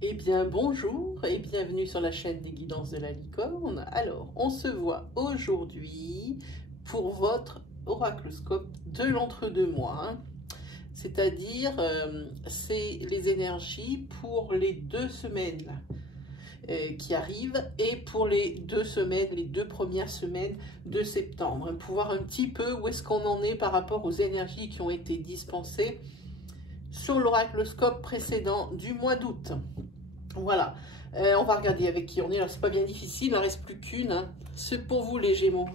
Eh bien bonjour et bienvenue sur la chaîne des guidances de la licorne. Alors on se voit aujourd'hui pour votre oracloscope de l'entre-deux-mois, c'est-à-dire c'est les énergies pour les 2 semaines qui arrivent et pour les 2 semaines, les 2 premières semaines de septembre, pour voir un petit peu où est-ce qu'on en est par rapport aux énergies qui ont été dispensées sur l'oracloscope précédent du mois d'août. Voilà, on va regarder avec qui on est. Alors c'est pas bien difficile, il n'en reste plus qu'une, hein. C'est pour vous les Gémeaux.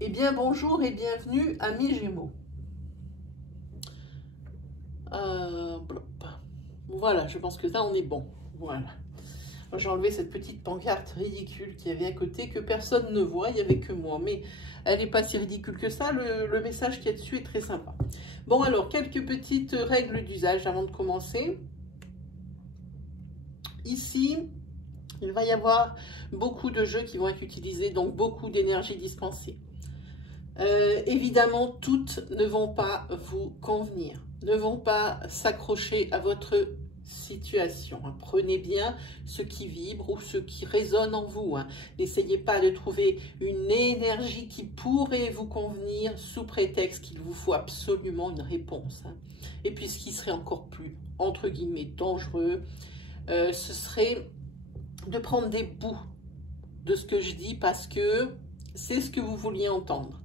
Eh bien bonjour et bienvenue amis Gémeaux. Voilà, je pense que là on est bon. Voilà. J'ai enlevé cette petite pancarte ridicule qu'il y avait à côté que personne ne voit, il n'y avait que moi, mais elle n'est pas si ridicule que ça, le message qu'il y a dessus est très sympa. Bon alors, quelques petites règles d'usage avant de commencer. Ici, il va y avoir beaucoup de jeux qui vont être utilisés, donc beaucoup d'énergie dispensée. Évidemment, toutes ne vont pas vous convenir, ne vont pas s'accrocher à votre situation. Prenez bien ce qui vibre ou ce qui résonne en vous. N'essayez pas de trouver une énergie qui pourrait vous convenir sous prétexte qu'il vous faut absolument une réponse. Et puis ce qui serait encore plus, entre guillemets, dangereux, ce serait de prendre des bouts de ce que je dis parce que c'est ce que vous vouliez entendre.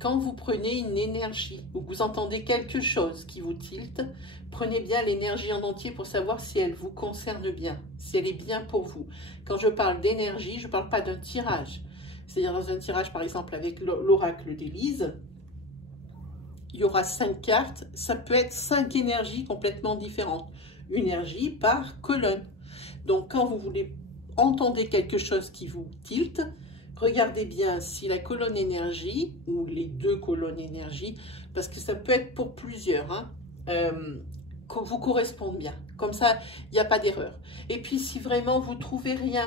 Quand vous prenez une énergie ou vous entendez quelque chose qui vous tilte, prenez bien l'énergie en entier pour savoir si elle vous concerne bien, si elle est bien pour vous. Quand je parle d'énergie, je ne parle pas d'un tirage. C'est-à-dire dans un tirage, par exemple, avec l'oracle d'Élise, il y aura 5 cartes, ça peut être 5 énergies complètement différentes. Une énergie par colonne. Donc quand vous voulez entendre quelque chose qui vous tilte, regardez bien si la colonne énergie, ou les 2 colonnes énergie, parce que ça peut être pour plusieurs, vous correspondent bien. Comme ça, il n'y a pas d'erreur. Et puis si vraiment vous ne trouvez rien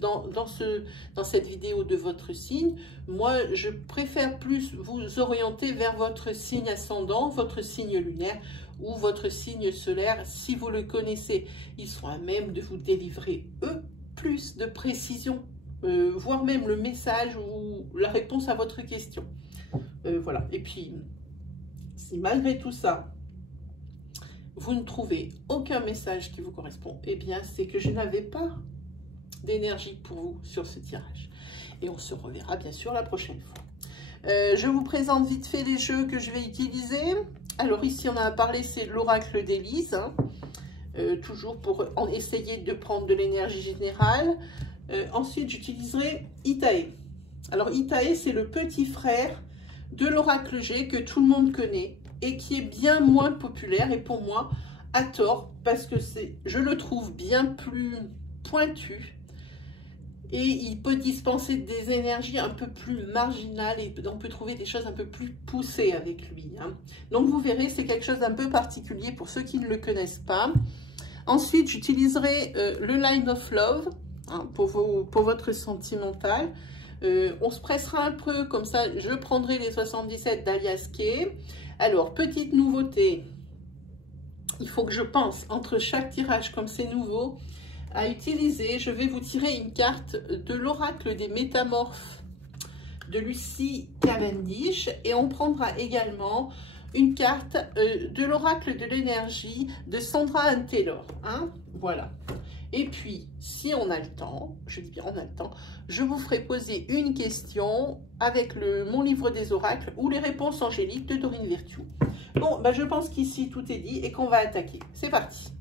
dans cette vidéo de votre signe, moi je préfère plus vous orienter vers votre signe ascendant, votre signe lunaire ou votre signe solaire. Si vous le connaissez, ils sont à même de vous délivrer eux plus de précision, voire même le message ou la réponse à votre question. Voilà. Et puis si malgré tout ça vous ne trouvez aucun message qui vous correspond, eh bien c'est que je n'avais pas d'énergie pour vous sur ce tirage. Et on se reverra bien sûr la prochaine fois. Je vous présente vite fait les jeux que je vais utiliser. Alors ici on a parlé, c'est l'oracle d'Élise, toujours pour essayer de prendre de l'énergie générale. Ensuite j'utiliserai Itaé. Alors Itaé, c'est le petit frère de l'oracle G que tout le monde connaît et qui est bien moins populaire, et pour moi à tort, parce que je le trouve bien plus pointu. Et il peut dispenser des énergies un peu plus marginales et on peut trouver des choses un peu plus poussées avec lui. Donc vous verrez, c'est quelque chose d'un peu particulier pour ceux qui ne le connaissent pas. Ensuite, j'utiliserai le Line of Love pour votre sentimental. On se pressera un peu, comme ça je prendrai les 77 d'Alias Kay. Alors, petite nouveauté, il faut que je pense entre chaque tirage, comme c'est nouveau, à utiliser, je vais vous tirer une carte de l'oracle des métamorphes de Lucie Cavendish et on prendra également une carte de l'oracle de l'énergie de Sandra Anne Taylor. Voilà. Et puis, si on a le temps, je dis bien on a le temps, je vous ferai poser une question avec mon livre des oracles ou les réponses angéliques de Dorine Virtue. Bon, ben je pense qu'ici tout est dit et qu'on va attaquer. C'est parti.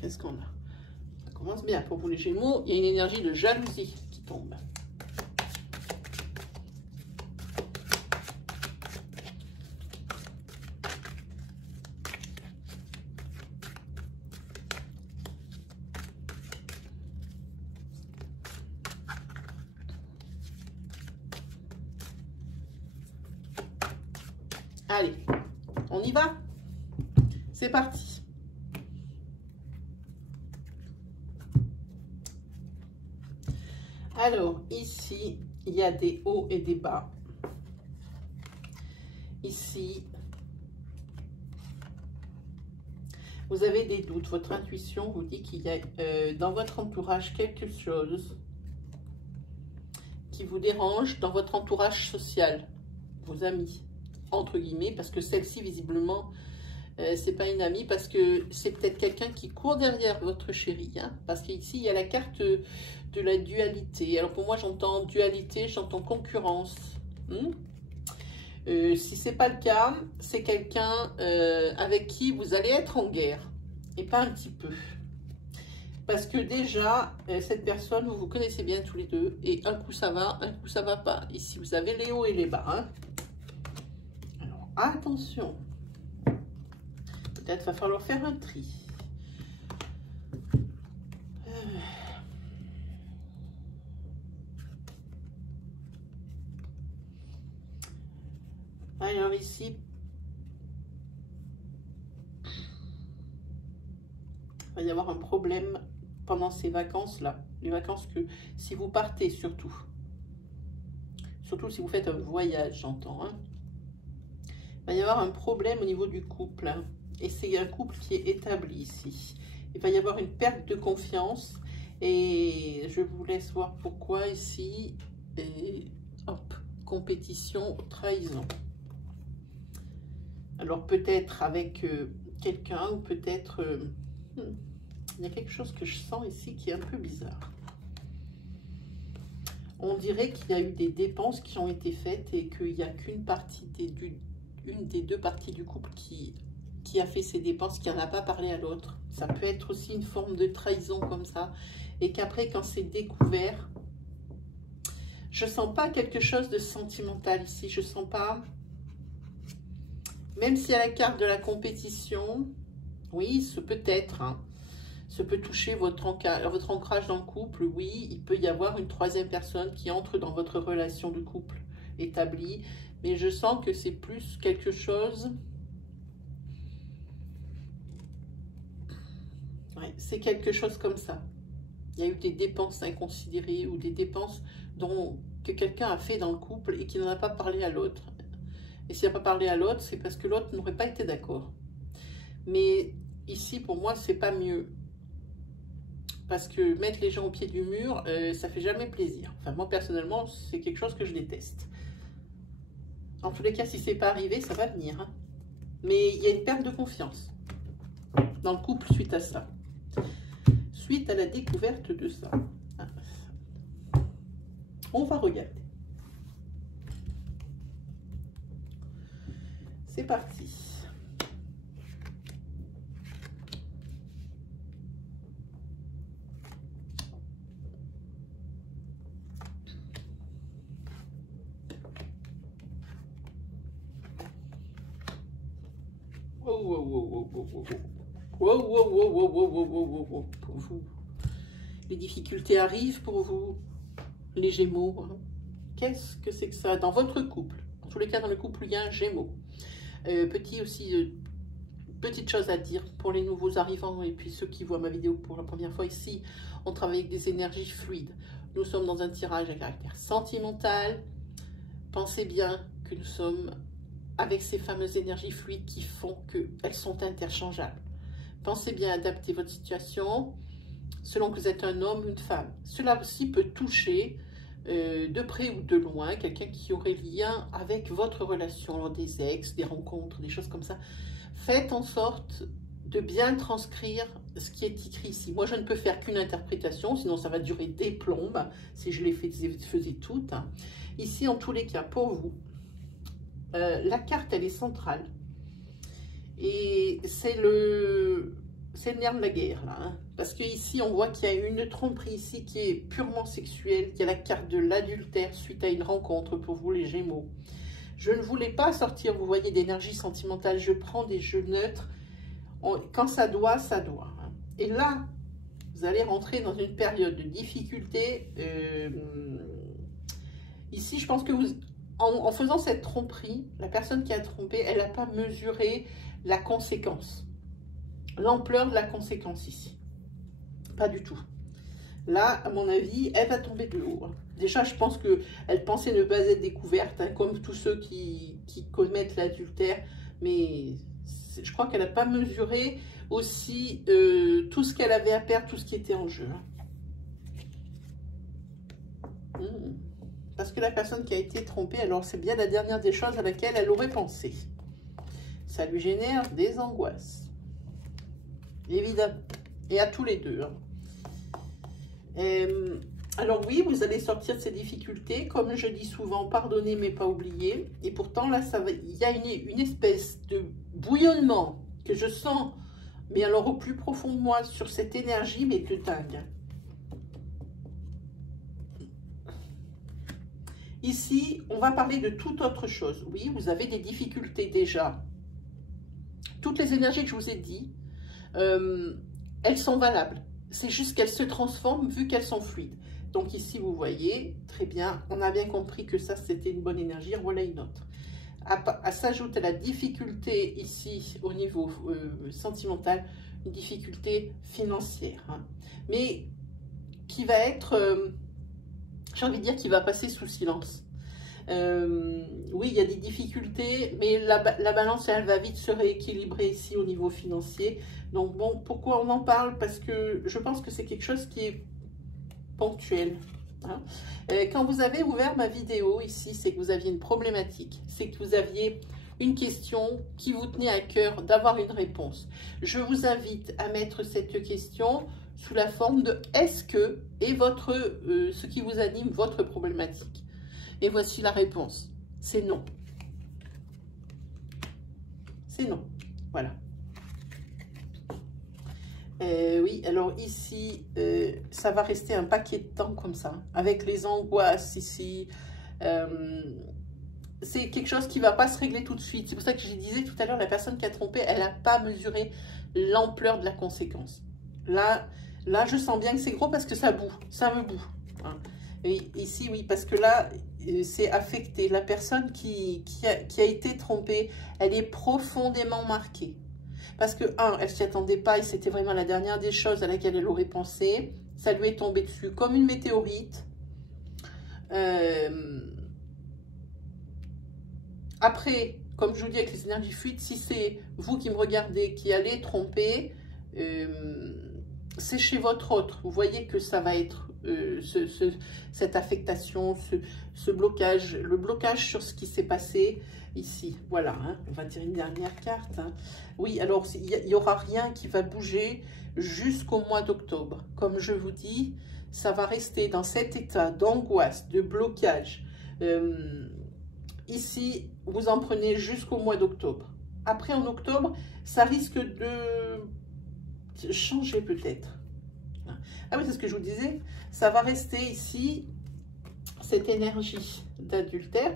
Qu'est-ce qu'on a? Ça commence bien pour vous les Gémeaux. Il y a une énergie de jalousie qui tombe. Allez, on y va? C'est parti. Alors, ici, il y a des hauts et des bas. Ici, vous avez des doutes. Votre intuition vous dit qu'il y a dans votre entourage quelque chose qui vous dérange dans votre entourage social, vos amis, entre guillemets, parce que celle-ci, visiblement, c'est pas une amie, parce que c'est peut-être quelqu'un qui court derrière votre chéri, hein, parce qu'ici, il y a la carte de la dualité. Alors, pour moi, j'entends dualité, j'entends concurrence. Si c'est pas le cas, c'est quelqu'un avec qui vous allez être en guerre, et pas un petit peu. Parce que déjà, cette personne, vous vous connaissez bien tous les deux, et un coup ça va pas. Ici, vous avez les hauts et les bas. Hein. Alors, attention. Peut-être va falloir faire un tri. Alors ici, il va y avoir un problème pendant ces vacances-là. Les vacances que, si vous partez surtout si vous faites un voyage, j'entends, hein, il va y avoir un problème au niveau du couple. Hein, et c'est un couple qui est établi ici. Il va y avoir une perte de confiance. Et je vous laisse voir pourquoi ici. Et hop, compétition, trahison. Alors peut-être avec quelqu'un ou peut-être... il y a quelque chose que je sens ici qui est un peu bizarre. On dirait qu'il y a eu des dépenses qui ont été faites et qu'il n'y a qu'une partie une des deux parties du couple qui a fait ces dépenses, qui n'en a pas parlé à l'autre. Ça peut être aussi une forme de trahison comme ça. Et qu'après, quand c'est découvert, je ne sens pas quelque chose de sentimental ici. Je ne sens pas... Même s'il y a la carte de la compétition, oui, ce peut être... Hein, ça peut toucher votre ancrage dans le couple. Oui, il peut y avoir une troisième personne qui entre dans votre relation de couple établie. Mais je sens que c'est plus quelque chose... Ouais, c'est quelque chose comme ça. Il y a eu des dépenses inconsidérées ou des dépenses que quelqu'un a fait dans le couple et qui n'en a pas parlé à l'autre. Et s'il n'a pas parlé à l'autre, c'est parce que l'autre n'aurait pas été d'accord. Mais ici, pour moi, c'est pas mieux. Parce que mettre les gens au pied du mur, ça fait jamais plaisir. Enfin, moi, personnellement, c'est quelque chose que je déteste. En tous les cas, si c'est pas arrivé, ça va venir. Hein. Mais il y a une perte de confiance dans le couple suite à ça. Suite à la découverte de ça. On va regarder. C'est parti. Pour vous. Les difficultés arrivent pour vous, les Gémeaux. Hein. Qu'est-ce que c'est que ça dans votre couple? En tous les cas, dans le couple, il y a un Gémeaux. Petite chose à dire pour les nouveaux arrivants et puis ceux qui voient ma vidéo pour la première fois ici, on travaille avec des énergies fluides. Nous sommes dans un tirage à caractère sentimental. Pensez bien que nous sommes avec ces fameuses énergies fluides qui font qu'elles sont interchangeables. Pensez bien à adapter votre situation selon que vous êtes un homme ou une femme. Cela aussi peut toucher de près ou de loin quelqu'un qui aurait lien avec votre relation, des ex, des rencontres, des choses comme ça. Faites en sorte de bien transcrire ce qui est écrit ici. Moi, je ne peux faire qu'une interprétation, sinon ça va durer des plombes si je les faisais toutes. Ici, en tous les cas, pour vous, la carte, elle est centrale. Et c'est le nerf de la guerre, là. Hein. Parce qu'ici, on voit qu'il y a une tromperie ici qui est purement sexuelle. Il y a la carte de l'adultère suite à une rencontre pour vous, les Gémeaux. Je ne voulais pas sortir, vous voyez, d'énergie sentimentale. Je prends des jeux neutres. Quand ça doit, ça doit. Hein. Et là, vous allez rentrer dans une période de difficulté. Ici, je pense que en faisant cette tromperie, la personne qui a trompé, elle n'a pas mesuré la conséquence. L'ampleur de la conséquence ici. Pas du tout. Là, à mon avis, elle va tomber de haut. Déjà, je pense qu'elle pensait ne pas être découverte, hein, comme tous ceux qui commettent l'adultère. Mais je crois qu'elle n'a pas mesuré aussi tout ce qu'elle avait à perdre, tout ce qui était en jeu. Parce que la personne qui a été trompée, alors c'est bien la dernière des choses à laquelle elle aurait pensé. Ça lui génère des angoisses. Évidemment. Et à tous les deux. Alors oui, vous allez sortir de ces difficultés. Comme je dis souvent, pardonner mais pas oublier. Et pourtant, là, il y a une espèce de bouillonnement que je sens, mais alors au plus profond de moi, sur cette énergie, mais de dingue. Ici, on va parler de toute autre chose. Oui, vous avez des difficultés déjà. Toutes les énergies que je vous ai dit, elles sont valables. C'est juste qu'elles se transforment vu qu'elles sont fluides. Donc ici, vous voyez, très bien, on a bien compris que ça, c'était une bonne énergie. Voilà une autre. S'ajoute à la difficulté ici, au niveau sentimental, une difficulté financière. Hein, mais qui va être, j'ai envie de dire, qui va passer sous silence. Oui, il y a des difficultés, mais la balance, elle va vite se rééquilibrer ici au niveau financier. Donc bon, pourquoi on en parle? Parce que je pense que c'est quelque chose qui est ponctuel. Hein. Quand vous avez ouvert ma vidéo ici, c'est que vous aviez une problématique, c'est que vous aviez une question qui vous tenait à cœur d'avoir une réponse. Je vous invite à mettre cette question sous la forme de « est-ce que » et ce qui vous anime, votre problématique. Et voici la réponse. C'est non. C'est non. Voilà. Oui, alors ici, ça va rester un paquet de temps comme ça, avec les angoisses ici. C'est quelque chose qui ne va pas se régler tout de suite. C'est pour ça que je disais tout à l'heure, la personne qui a trompé, elle n'a pas mesuré l'ampleur de la conséquence. Là, je sens bien que c'est gros parce que ça boue, ça me boue. Hein. Et ici, oui, parce que là, c'est affecté. La personne qui a été trompée, elle est profondément marquée. Parce que, elle s'y attendait pas et c'était vraiment la dernière des choses à laquelle elle aurait pensé. Ça lui est tombé dessus comme une météorite. Après, comme je vous dis avec les énergies fluides, si c'est vous qui me regardez, qui allez tromper, c'est chez votre autre. Vous voyez que ça va être cette affectation, ce blocage, le blocage sur ce qui s'est passé ici. Voilà, hein, on va tirer une dernière carte. Hein. Oui, alors il n'y aura rien qui va bouger jusqu'au mois d'octobre. Comme je vous dis, ça va rester dans cet état d'angoisse, de blocage. Ici, vous en prenez jusqu'au mois d'octobre. Après, en octobre, ça risque de changer peut-être. Ah oui, c'est ce que je vous disais. Ça va rester ici, cette énergie d'adultère,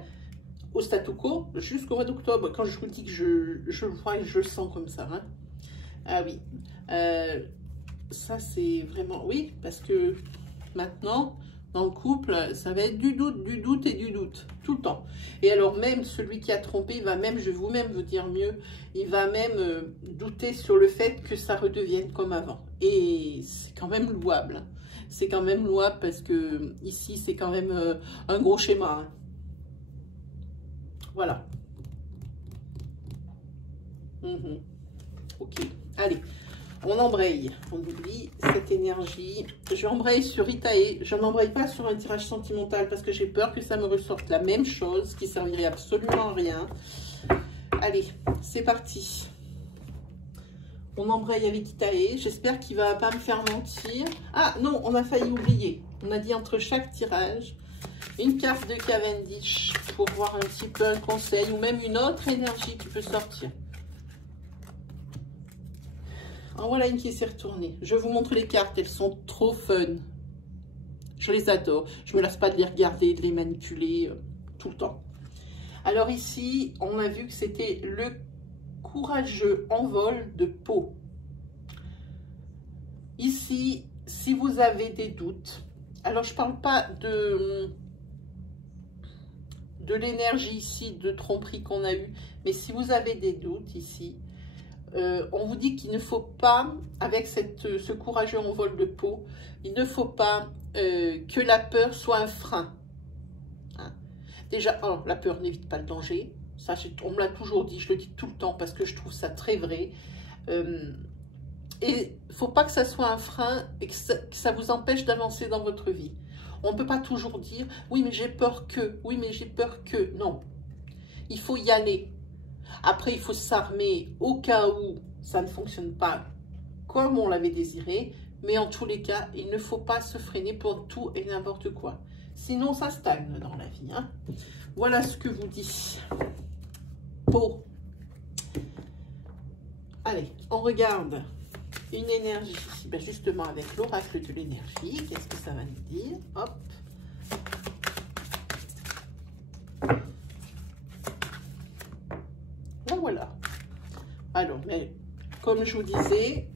au statu quo, jusqu'au mois d'octobre. Quand je vous dis que je vois et je sens comme ça. Hein. Ah oui. Ça, c'est vraiment... Oui, parce que maintenant... Dans le couple, ça va être du doute et du doute, tout le temps. Et alors même celui qui a trompé, il va même, je vais vous-même vous dire mieux, il va même douter sur le fait que ça redevienne comme avant. Et c'est quand même louable. Hein. C'est quand même louable parce que ici, c'est quand même un gros schéma. Hein. Voilà. Ok, allez. On embraye, on oublie cette énergie. Je embraye sur Itae. Je n'embraye pas sur un tirage sentimental parce que j'ai peur que ça me ressorte la même chose qui servirait absolument à rien. Allez, c'est parti. On embraye avec Itae. J'espère qu'il ne va pas me faire mentir. Ah non, on a failli oublier. On a dit entre chaque tirage, une carte de Cavendish pour voir un petit peu un conseil ou même une autre énergie qui peut sortir. En voilà une qui s'est retournée. Je vous montre les cartes, elles sont trop fun. Je les adore. Je me lasse pas de les regarder, de les manipuler tout le temps. Alors ici, on a vu que c'était le courageux envol de peau. Ici, si vous avez des doutes, alors je parle pas de l'énergie ici de tromperie qu'on a eue, mais si vous avez des doutes ici, on vous dit qu'il ne faut pas, avec ce courageux envol de peau, il ne faut pas que la peur soit un frein. Hein. Déjà, la peur n'évite pas le danger. Ça, on me l'a toujours dit, je le dis tout le temps parce que je trouve ça très vrai. Et il ne faut pas que ça soit un frein et que ça vous empêche d'avancer dans votre vie. On ne peut pas toujours dire, oui, mais j'ai peur que, oui, mais j'ai peur que. Non, il faut y aller. Après, il faut s'armer au cas où ça ne fonctionne pas comme on l'avait désiré. Mais en tous les cas, il ne faut pas se freiner pour tout et n'importe quoi. Sinon, ça stagne dans la vie. Hein. Voilà ce que vous dit. Peau. Allez, on regarde une énergie. Ben justement, avec l'oracle de l'énergie, qu'est-ce que ça va nous dire? Hop. Ben voilà. Alors, mais comme je vous disais,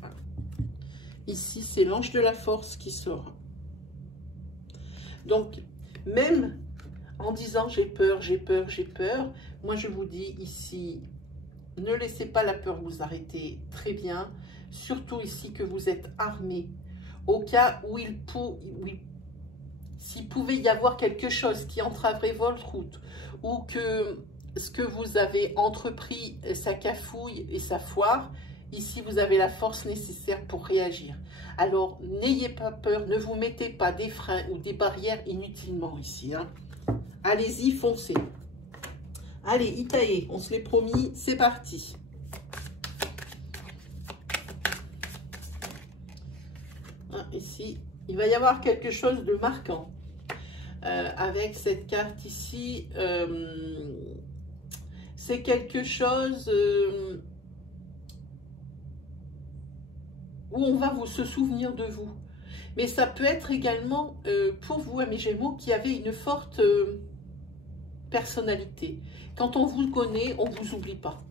ici, c'est l'ange de la force qui sort. Donc, même en disant j'ai peur, j'ai peur, j'ai peur, moi je vous dis ici, ne laissez pas la peur vous arrêter. Très bien. Surtout ici que vous êtes armé. Au cas où s'il pouvait y avoir quelque chose qui entraverait votre route ou que ce que vous avez entrepris, ça cafouille et ça foire, ici vous avez la force nécessaire pour réagir. Alors n'ayez pas peur, ne vous mettez pas des freins ou des barrières inutilement ici. Hein. Allez-y, foncez. Allez, Itaé, on se l'est promis, c'est parti. Ici, il va y avoir quelque chose de marquant avec cette carte ici. C'est quelque chose où on va se souvenir de vous. Mais ça peut être également pour vous, mes Gémeaux, qui avez une forte personnalité. Quand on vous connaît, on ne vous oublie pas.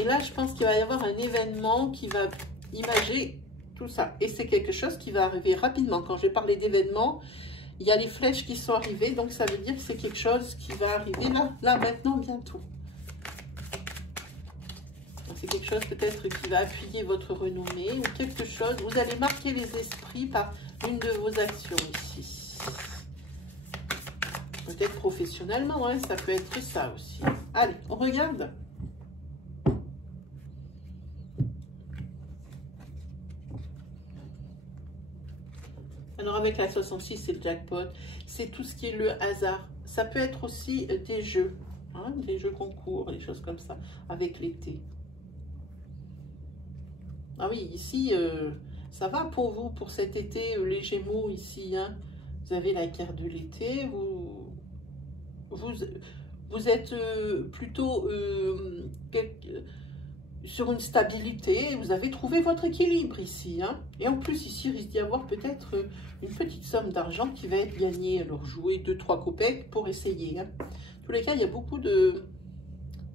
Et là, je pense qu'il va y avoir un événement qui va imager tout ça. Et c'est quelque chose qui va arriver rapidement. Quand je vais parler d'événements, il y a les flèches qui sont arrivées. Donc, ça veut dire que c'est quelque chose qui va arriver là, maintenant, bientôt. C'est quelque chose peut-être qui va appuyer votre renommée ou quelque chose. Vous allez marquer les esprits par une de vos actions ici. Peut-être professionnellement, hein, ça peut être ça aussi. Allez, on regarde. Alors avec la 66, c'est le jackpot. C'est tout ce qui est le hasard. Ça peut être aussi des jeux, hein, des jeux concours, des choses comme ça, avec l'été. Ah oui, ici, ça va pour vous, pour cet été, les Gémeaux, ici, hein. Vous avez la carte de l'été, vous êtes plutôt sur une stabilité, vous avez trouvé votre équilibre ici. Hein. Et en plus, ici, il risque d'y avoir peut-être une petite somme d'argent qui va être gagnée. Alors, jouez 2-3 copecs pour essayer. Hein. En tous les cas, il y a beaucoup de...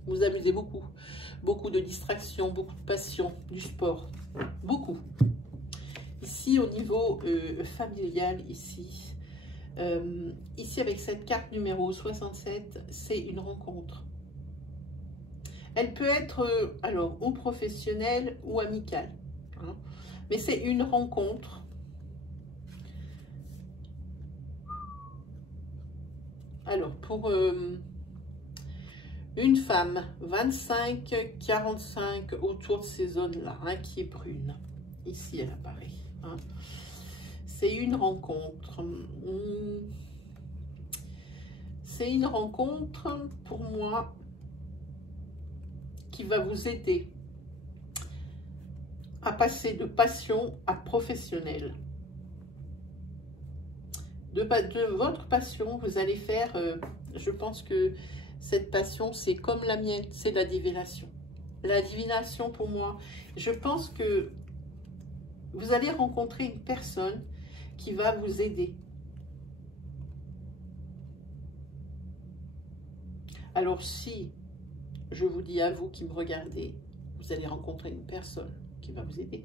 Vous amusez beaucoup. Beaucoup de distractions, beaucoup de passion, du sport. Beaucoup. Ici, au niveau familial, ici... ici, avec cette carte numéro 67, c'est une rencontre. Elle peut être, alors, ou professionnelle ou amicale. Hein, mais c'est une rencontre. Alors, pour une femme, 25-45, autour de ces zones-là, hein, qui est brune. Ici, elle apparaît. Hein. C'est une rencontre. C'est une rencontre, pour moi, qui va vous aider à passer de passion à professionnel. De votre passion, vous allez faire, je pense que cette passion, c'est comme la mienne, c'est la divination. La divination, pour moi, je pense que vous allez rencontrer une personne qui va vous aider. Alors, si je vous dis à vous qui me regardez, vous allez rencontrer une personne qui va vous aider.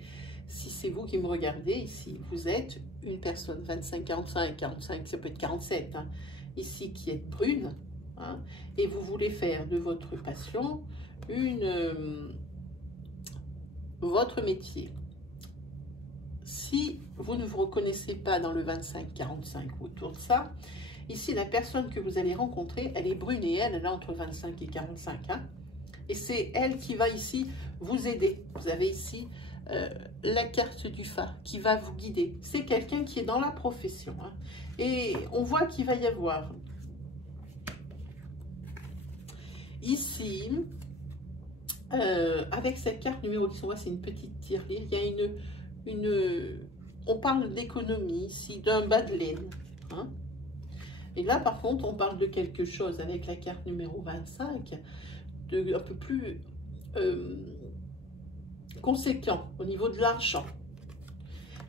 Si c'est vous qui me regardez ici, vous êtes une personne 25, 45, 45, ça peut être 47, hein, ici qui est brune, hein, et vous voulez faire de votre passion une votre métier. Si vous ne vous reconnaissez pas dans le 25-45 ou autour de ça, ici, la personne que vous allez rencontrer, elle est brune et elle a entre 25 et 45. Hein, et c'est elle qui va ici vous aider. Vous avez ici la carte du phare qui va vous guider. C'est quelqu'un qui est dans la profession. Hein, et on voit qu'il va y avoir ici, avec cette carte numéro 10, on voit c'est une petite tirelire. Il y a on parle d'économie ici, d'un bas de laine. Hein. Et là, par contre, on parle de quelque chose avec la carte numéro 25, un peu plus conséquent au niveau de l'argent.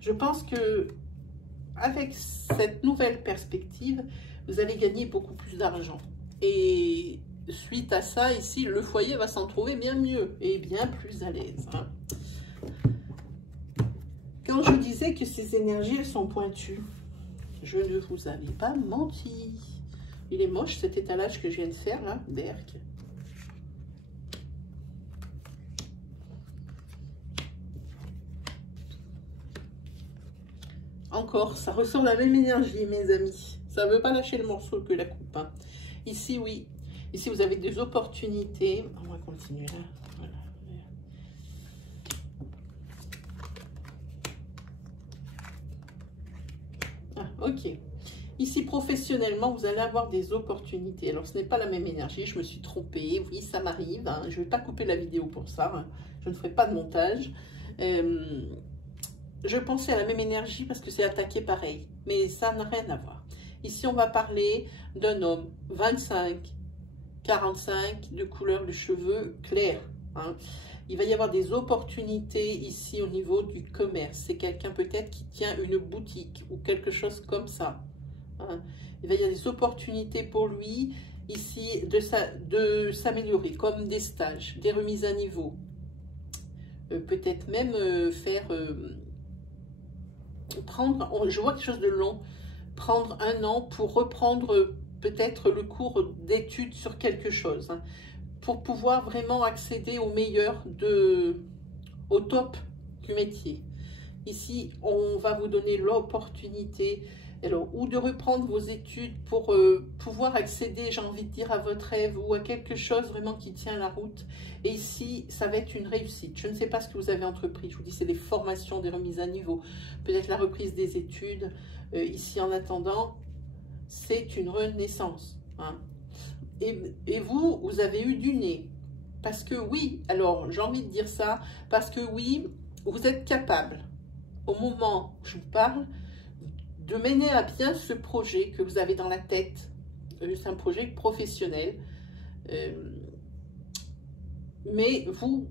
Je pense que avec cette nouvelle perspective, vous allez gagner beaucoup plus d'argent. Et suite à ça, ici, le foyer va s'en trouver bien mieux et bien plus à l'aise. Hein. Quand je disais que ces énergies, elles sont pointues, je ne vous avais pas menti. Il est moche cet étalage que je viens de faire là, Berk. Encore, ça ressort la même énergie, mes amis. Ça ne veut pas lâcher le morceau que la coupe. Hein. Ici, oui. Ici, vous avez des opportunités. On va continuer là. Voilà. Ah, ok. Ici, professionnellement, vous allez avoir des opportunités. Alors, ce n'est pas la même énergie. Je me suis trompée. Oui, ça m'arrive. Hein. Je ne vais pas couper la vidéo pour ça. Hein. Je ne ferai pas de montage. Je pensais à la même énergie parce que c'est attaqué pareil. Mais ça n'a rien à voir. Ici, on va parler d'un homme 25, 45, de couleur de cheveux clair. Hein. Il va y avoir des opportunités ici au niveau du commerce. C'est quelqu'un peut-être qui tient une boutique ou quelque chose comme ça. Hein. Il va y avoir des opportunités pour lui ici de s'améliorer, comme des stages, des remises à niveau. Peut-être même faire... je vois quelque chose de long, prendre un an pour reprendre peut-être le cours d'études sur quelque chose, hein, pour pouvoir vraiment accéder au meilleur, au top du métier. Ici, on va vous donner l'opportunité, alors, ou de reprendre vos études pour pouvoir accéder, j'ai envie de dire, à votre rêve ou à quelque chose vraiment qui tient la route. Et ici, ça va être une réussite. Je ne sais pas ce que vous avez entrepris. Je vous dis, c'est des formations, des remises à niveau, peut-être la reprise des études. Ici, en attendant, c'est une renaissance. Hein. Et vous, vous avez eu du nez. Parce que oui, alors j'ai envie de dire ça, parce que oui, vous êtes capable, au moment où je vous parle, de mener à bien ce projet que vous avez dans la tête. C'est un projet professionnel. Mais vous,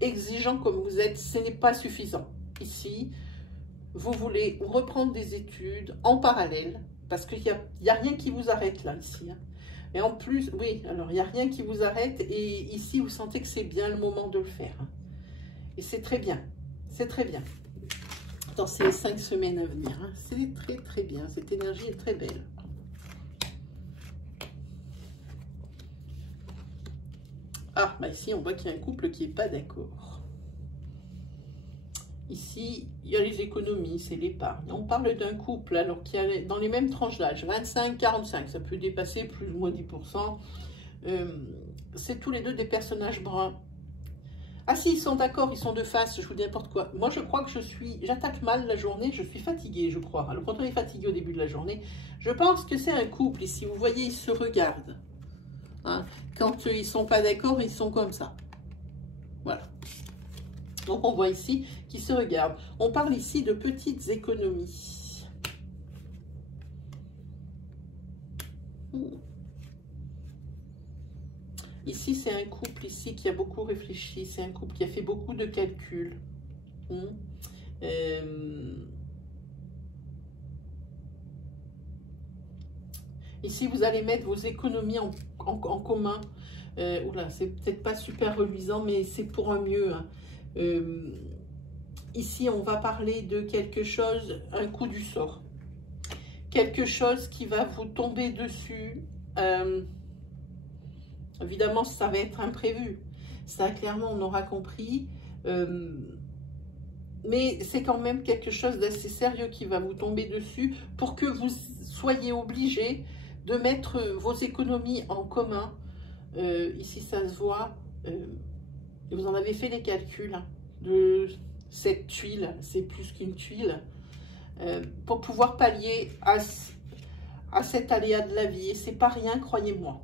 exigeant comme vous êtes, ce n'est pas suffisant. Ici, vous voulez reprendre des études en parallèle, parce qu'il n'y a rien qui vous arrête là, ici. Hein. Et en plus, oui, alors il n'y a rien qui vous arrête, et ici, vous sentez que c'est bien le moment de le faire. Hein. Et c'est très bien, c'est très bien. Dans ces 5 semaines à venir, hein. C'est très très bien, cette énergie est très belle. Ah, bah ici, on voit qu'il y a un couple qui n'est pas d'accord. Ici, il y a les économies, c'est l'épargne. On parle d'un couple alors qui est dans les mêmes tranches d'âge, 25-45, ça peut dépasser plus ou moins 10%. C'est tous les deux des personnages bruns. Ah si, ils sont d'accord, ils sont de face, je vous dis n'importe quoi. Moi, je crois que j'attaque mal la journée, je suis fatiguée, je crois. Alors, quand on est fatigué au début de la journée, je pense que c'est un couple ici. Vous voyez, ils se regardent. Hein. Quand ils ne sont pas d'accord, ils sont comme ça. Voilà. Donc, on voit ici qu'ils se regardent. On parle ici de petites économies. Ici, c'est un couple ici qui a beaucoup réfléchi. C'est un couple qui a fait beaucoup de calculs. Ici, vous allez mettre vos économies en commun. Oula, c'est peut-être pas super reluisant, mais c'est pour un mieux. Hein. Ici, on va parler de quelque chose, un coup du sort. Quelque chose qui va vous tomber dessus. Évidemment, ça va être imprévu. Ça, clairement, on aura compris. Mais c'est quand même quelque chose d'assez sérieux qui va vous tomber dessus pour que vous soyez obligé de mettre vos économies en commun. Ici, ça se voit. Vous en avez fait les calculs hein, de cette tuile. C'est plus qu'une tuile. Pour pouvoir pallier à cet aléa de la vie. Et c'est pas rien, croyez-moi.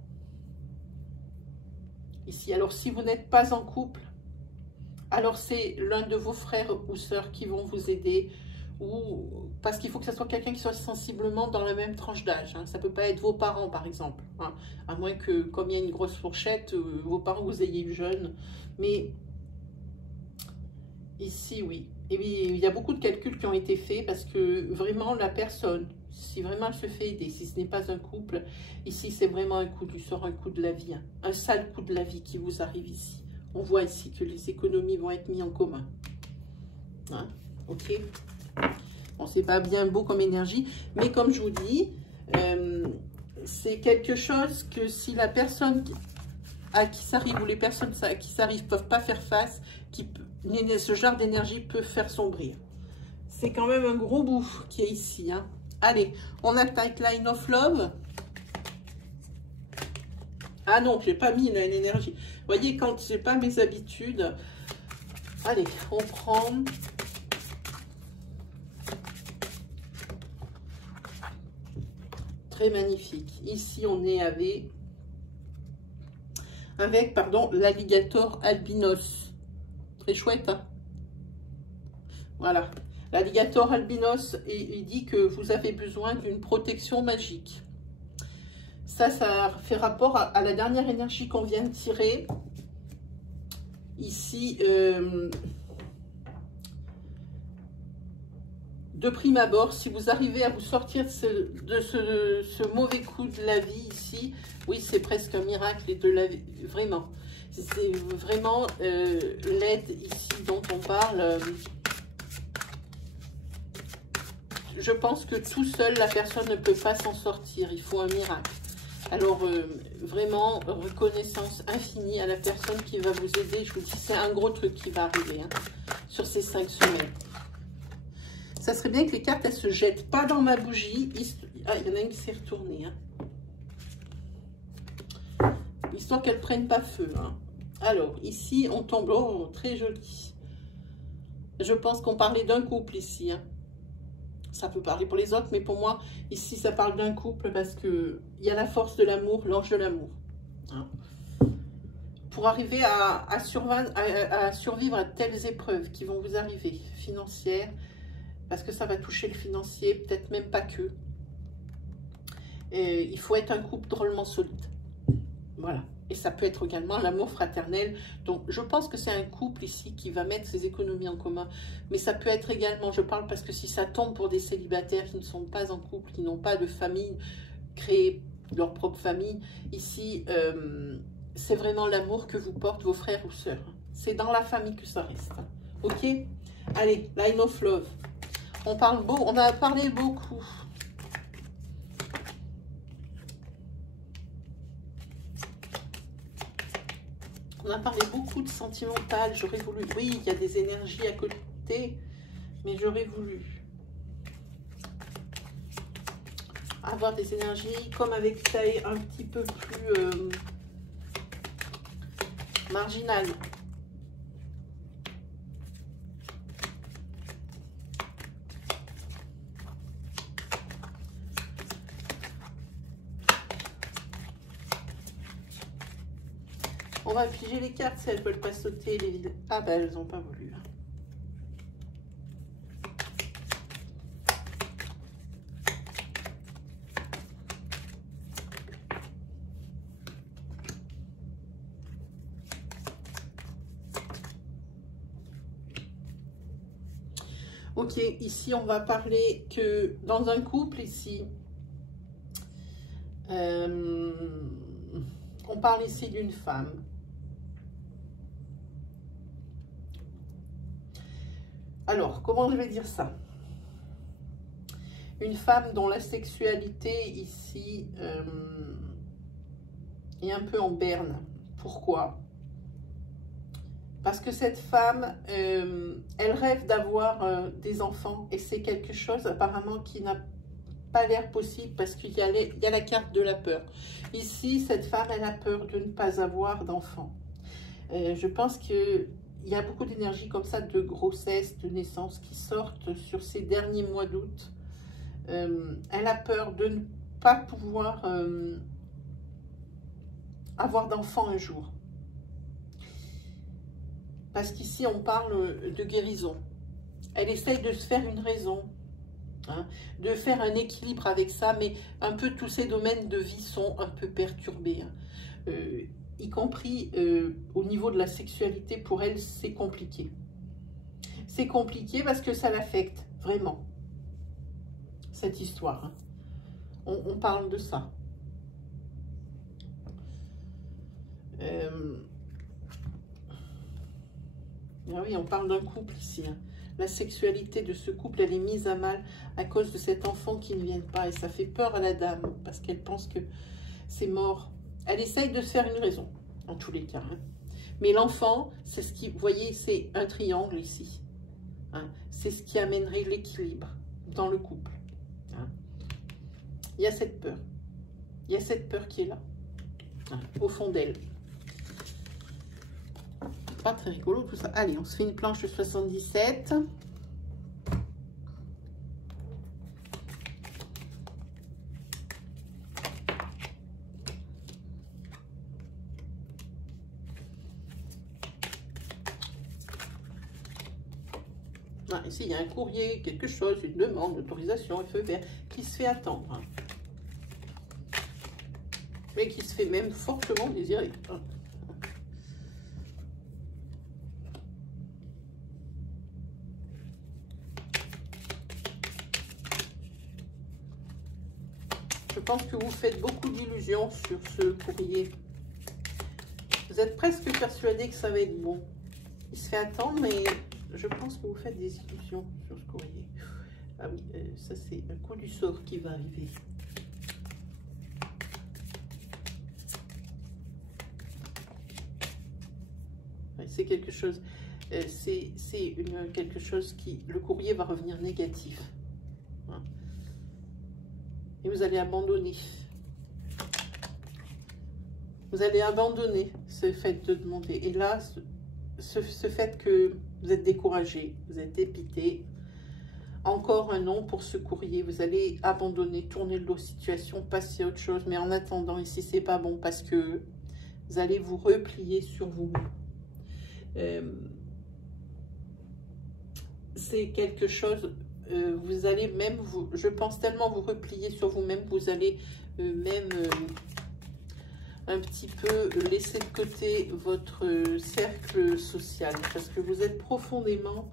Ici, alors si vous n'êtes pas en couple, alors c'est l'un de vos frères ou sœurs qui vont vous aider, ou parce qu'il faut que ce soit quelqu'un qui soit sensiblement dans la même tranche d'âge. Hein. Ça ne peut pas être vos parents, par exemple. Hein. À moins que, comme il y a une grosse fourchette, vos parents vous ayez eu jeune. Mais ici, oui. Et oui, il y a beaucoup de calculs qui ont été faits parce que vraiment, la personne, si vraiment elle se fait aider, si ce n'est pas un couple, ici, c'est vraiment un coup du sort, un coup de la vie. Hein. Un sale coup de la vie qui vous arrive ici. On voit ici que les économies vont être mises en commun. Hein, ok. Bon, c'est pas bien beau comme énergie, mais comme je vous dis, c'est quelque chose que si la personne à qui ça arrive ou les personnes à qui ça arrive ne peuvent pas faire face, ce genre d'énergie peut faire sombrir. C'est quand même un gros bout qui est ici. Hein. Allez, on attaque Line of Love. Ah non, j'ai pas mis là une énergie. Vous voyez, quand j'ai pas mes habitudes. Allez, on prend. Très magnifique. Ici, on est avec pardon, l'alligator albinos. Très chouette, hein. Voilà. L'alligator albinos, et il dit que vous avez besoin d'une protection magique. Ça fait rapport à la dernière énergie qu'on vient de tirer. Ici, de prime abord, si vous arrivez à vous sortir de ce mauvais coup de la vie ici, oui, c'est presque un miracle et de la vie, vraiment. C'est vraiment l'aide ici dont on parle. Je pense que tout seul, la personne ne peut pas s'en sortir. Il faut un miracle. Alors, vraiment, reconnaissance infinie à la personne qui va vous aider. Je vous dis, c'est un gros truc qui va arriver hein, sur ces 5 semaines. Ça serait bien que les cartes, elles ne se jettent pas dans ma bougie. Ah, il y en a une qui s'est retournée. Hein. Histoire qu'elle ne prenne pas feu. Hein. Alors, ici, on tombe... Oh, très joli. Je pense qu'on parlait d'un couple ici. Hein. Ça peut parler pour les autres, mais pour moi, ici, ça parle d'un couple parce qu'il y a la force de l'amour, l'ange de l'amour. Hein. Pour arriver à survivre à telles épreuves qui vont vous arriver, financières, parce que ça va toucher le financier, peut-être même pas que. Et il faut être un couple drôlement solide. Voilà. Et ça peut être également l'amour fraternel. Donc, je pense que c'est un couple ici qui va mettre ses économies en commun. Mais ça peut être également, je parle parce que si ça tombe pour des célibataires qui ne sont pas en couple, qui n'ont pas de famille, créer leur propre famille, ici, c'est vraiment l'amour que vous portent vos frères ou sœurs. C'est dans la famille que ça reste. Ok? Allez, Line of Love. On a parlé beaucoup. On a parlé beaucoup de sentimental. J'aurais voulu... Oui, il y a des énergies à côté, mais j'aurais voulu avoir des énergies comme avec taille un petit peu plus marginale. On va figer les cartes si elles ne veulent pas sauter. Ah ben elles n'ont pas voulu. Ok, ici on va parler que dans un couple ici, on parle ici d'une femme. Alors, comment je vais dire ça? Une femme dont la sexualité ici est un peu en berne. Pourquoi? Parce que cette femme, elle rêve d'avoir des enfants et c'est quelque chose apparemment qui n'a pas l'air possible parce qu'il y a la carte de la peur. Ici, cette femme, elle a peur de ne pas avoir d'enfants. Je pense qu'il y a beaucoup d'énergie comme ça de grossesse, de naissance qui sortent sur ces derniers mois d'août. Elle a peur de ne pas pouvoir avoir d'enfants un jour. Parce qu'ici, on parle de guérison. Elle essaye de se faire une raison, hein, de faire un équilibre avec ça, mais un peu tous ces domaines de vie sont un peu perturbés. Hein. Y compris au niveau de la sexualité, pour elle, c'est compliqué. C'est compliqué parce que ça l'affecte, vraiment, cette histoire. Hein. On parle de ça. Ah oui, on parle d'un couple ici. Hein. La sexualité de ce couple, elle est mise à mal à cause de cet enfant qui ne vient pas. Et ça fait peur à la dame parce qu'elle pense que c'est mort. Elle essaye de se faire une raison, en tous les cas. Hein. Mais l'enfant, c'est ce qui... Vous voyez, c'est un triangle ici. Hein. C'est ce qui amènerait l'équilibre dans le couple. Hein. Il y a cette peur. Il y a cette peur qui est là, hein, au fond d'elle. Pas très rigolo tout ça. Allez, on se fait une planche de 77. Ah, ici, il y a un courrier, quelque chose, une demande d'autorisation, un feu vert, qui se fait attendre. Hein. Mais qui se fait même fortement désirer. Hein. Je pense que vous faites beaucoup d'illusions sur ce courrier. Vous êtes presque persuadé que ça va être bon. Il se fait attendre, mais je pense que vous faites des illusions sur ce courrier. Ah oui, ça c'est un coup du sort qui va arriver. Ouais, c'est quelque chose, quelque chose qui, le courrier va revenir négatif. Hein. Et vous allez abandonner. Vous allez abandonner ce fait de demander. Et là, ce fait que vous êtes découragé, vous êtes dépité. Encore un non pour ce courrier. Vous allez abandonner, tourner le dos situation, passer à autre chose. Mais en attendant, ici, c'est pas bon parce que vous allez vous replier sur vous-même. C'est quelque chose, vous allez même, je pense tellement vous replier sur vous-même, vous allez même un petit peu laisser de côté votre cercle social, parce que vous êtes profondément...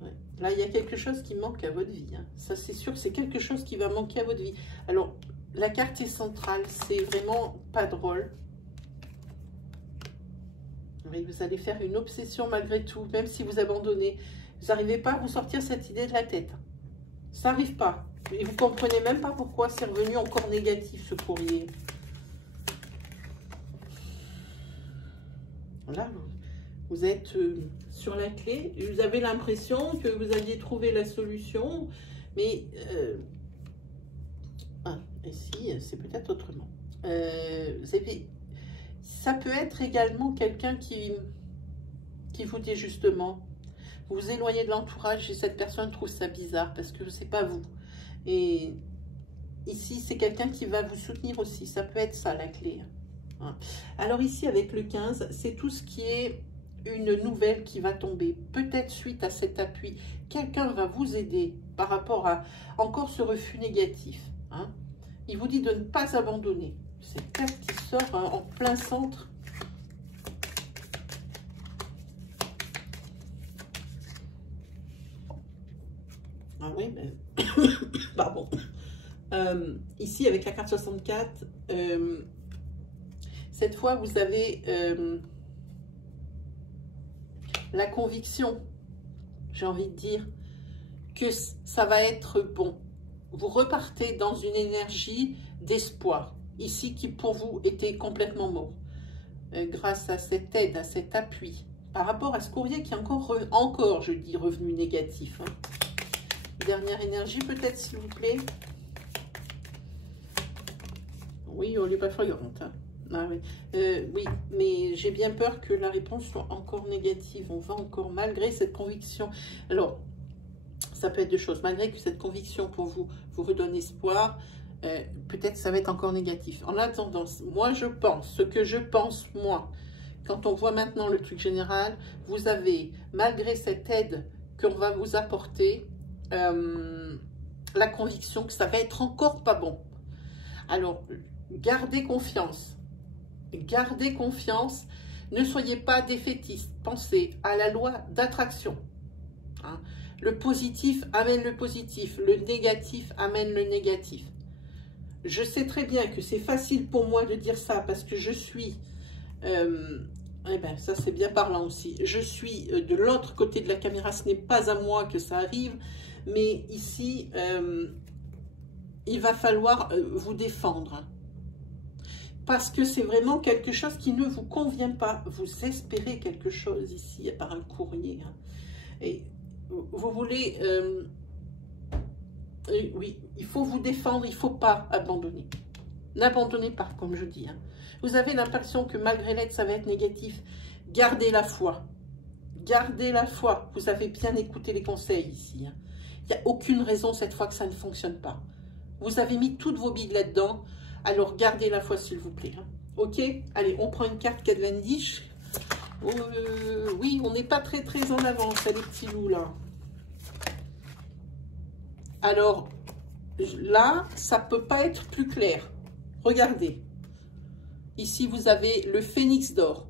Ouais. Là, il y a quelque chose qui manque à votre vie. Hein. Ça, c'est sûr, c'est quelque chose qui va manquer à votre vie. Alors, la carte est centrale, c'est vraiment pas drôle. Oui, vous allez faire une obsession malgré tout, même si vous abandonnez. Vous n'arrivez pas à vous sortir cette idée de la tête. Ça n'arrive pas. Et vous ne comprenez même pas pourquoi c'est revenu encore négatif, ce courrier. Là, vous êtes sur la clé. Vous avez l'impression que vous aviez trouvé la solution. Mais ici, c'est peut-être autrement. Ça peut être également quelqu'un qui vous dit justement, vous vous éloignez de l'entourage et cette personne trouve ça bizarre parce que c'est pas vous. Et ici, c'est quelqu'un qui va vous soutenir aussi. Ça peut être ça, la clé. Hein. Alors ici, avec le 15, c'est tout ce qui est une nouvelle qui va tomber. Peut-être suite à cet appui, quelqu'un va vous aider par rapport à encore ce refus négatif. Hein. Il vous dit de ne pas abandonner. Cette carte qui sort en plein centre. Ah oui, mais... Pardon. Ici, avec la carte 64, cette fois, vous avez la conviction, j'ai envie de dire, que ça va être bon. Vous repartez dans une énergie d'espoir. Ici, qui pour vous était complètement mort. Grâce à cette aide, à cet appui par rapport à ce courrier qui est encore je dis, revenu négatif. Hein. Dernière énergie peut-être, s'il vous plaît. Oui, on n'est pas flagrante. Hein. Ah, oui. Oui, mais j'ai bien peur que la réponse soit encore négative. On va encore, malgré cette conviction. Alors, ça peut être deux choses. Malgré que cette conviction pour vous redonne espoir, peut-être ça va être encore négatif. En attendant, moi je pense, ce que je pense moi, quand on voit maintenant le truc général, vous avez, malgré cette aide qu'on va vous apporter, la conviction que ça va être encore pas bon. Alors, gardez confiance. Gardez confiance. Ne soyez pas défaitiste. Pensez à la loi d'attraction. Hein? Le positif amène le positif. Le négatif amène le négatif. Je sais très bien que c'est facile pour moi de dire ça parce que je suis... eh ben, ça c'est bien parlant aussi. Je suis de l'autre côté de la caméra. Ce n'est pas à moi que ça arrive. Mais ici, il va falloir vous défendre. Parce que c'est vraiment quelque chose qui ne vous convient pas. Vous espérez quelque chose ici par un courrier. Hein. Et vous voulez... oui, il faut vous défendre, il ne faut pas abandonner. N'abandonnez pas, comme je dis. Hein. Vous avez l'impression que malgré l'aide, ça va être négatif. Gardez la foi. Gardez la foi. Vous avez bien écouté les conseils ici. Hein. Il n'y a aucune raison cette fois que ça ne fonctionne pas. Vous avez mis toutes vos billes là-dedans. Alors, gardez la foi, s'il vous plaît. Hein. Ok? Allez, on prend une carte Cavendish. Oui, on n'est pas très en avance, les petits loups, là. Alors, là, ça ne peut pas être plus clair. Regardez. Ici, vous avez le phénix d'or.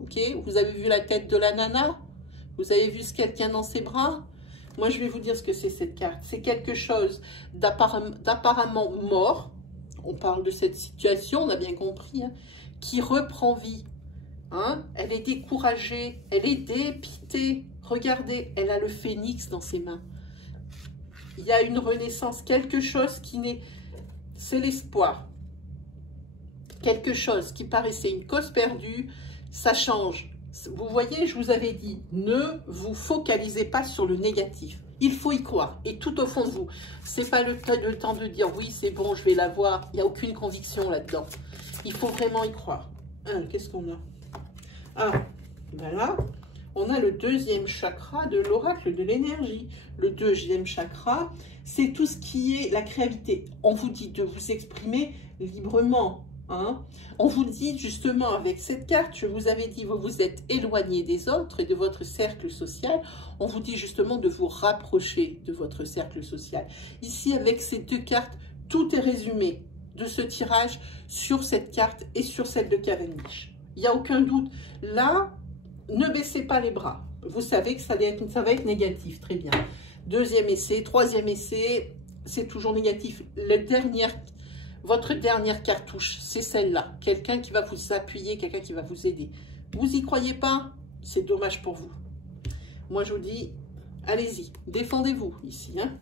Ok? Vous avez vu la tête de la nana? Vous avez vu ce qu'elle tient dans ses bras? Moi, je vais vous dire ce que c'est cette carte. C'est quelque chose d'apparemment mort. On parle de cette situation, on a bien compris, hein, qui reprend vie. Hein? Elle est découragée, elle est dépitée. Regardez, elle a le phénix dans ses mains. Il y a une renaissance, quelque chose qui n'est... C'est l'espoir. Quelque chose qui paraissait une cause perdue, ça change. Vous voyez, je vous avais dit, ne vous focalisez pas sur le négatif. Il faut y croire. Et tout au fond de vous, c'est pas le temps de dire oui, c'est bon, je vais l'avoir. Il n'y a aucune conviction là-dedans. Il faut vraiment y croire. Hein, qu'est-ce qu'on a? Ah, ben là, on a le deuxième chakra de l'oracle de l'énergie. Le deuxième chakra, c'est tout ce qui est la créativité. On vous dit de vous exprimer librement. Hein? On vous dit justement avec cette carte, je vous avais dit, vous vous êtes éloigné des autres et de votre cercle social. On vous dit justement de vous rapprocher de votre cercle social. Ici, avec ces deux cartes, tout est résumé de ce tirage sur cette carte et sur celle de Cavendish. Il n'y a aucun doute. Là, ne baissez pas les bras. Vous savez que ça va être négatif. Très bien. Deuxième essai, troisième essai, c'est toujours négatif. Votre dernière cartouche, c'est celle-là. Quelqu'un qui va vous appuyer, quelqu'un qui va vous aider. Vous y croyez pas? C'est dommage pour vous. Moi, je vous dis, allez-y, défendez-vous ici. Hein.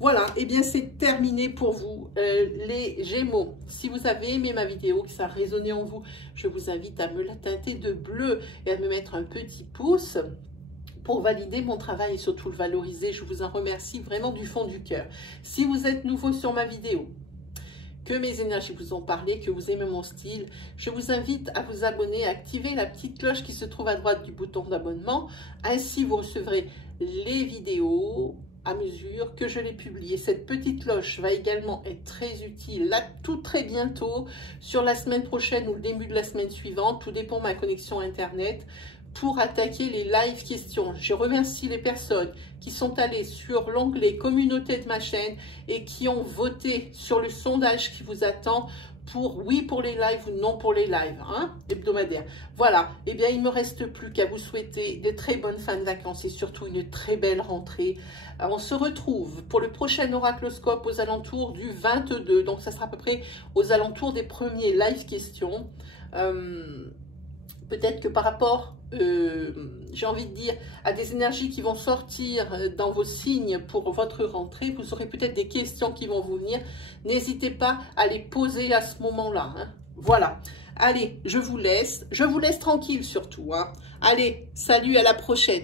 Voilà, et bien c'est terminé pour vous, les Gémeaux. Si vous avez aimé ma vidéo, que ça a résonné en vous, je vous invite à me la teinter de bleu et à me mettre un petit pouce pour valider mon travail et surtout le valoriser. Je vous en remercie vraiment du fond du cœur. Si vous êtes nouveau sur ma vidéo, que mes énergies vous ont parlé, que vous aimez mon style, je vous invite à vous abonner, à activer la petite cloche qui se trouve à droite du bouton d'abonnement. Ainsi, vous recevrez les vidéos à mesure que je les publie. Et cette petite cloche va également être très utile là tout très bientôt, sur la semaine prochaine ou le début de la semaine suivante, tout dépend de ma connexion internet, pour attaquer les live questions. Je remercie les personnes qui sont allées sur l'onglet communauté de ma chaîne et qui ont voté sur le sondage qui vous attend pour oui pour les lives ou non pour les lives hebdomadaires. Voilà, et bien il ne me reste plus qu'à vous souhaiter de très bonnes fins de vacances et surtout une très belle rentrée. On se retrouve pour le prochain oracloscope aux alentours du 22, donc ça sera à peu près aux alentours des premiers live questions. Peut-être que par rapport, j'ai envie de dire, à des énergies qui vont sortir dans vos signes pour votre rentrée, vous aurez peut-être des questions qui vont vous venir. N'hésitez pas à les poser à ce moment-là. Hein. Voilà. Allez, je vous laisse tranquille surtout, hein. Allez, salut, à la prochaine.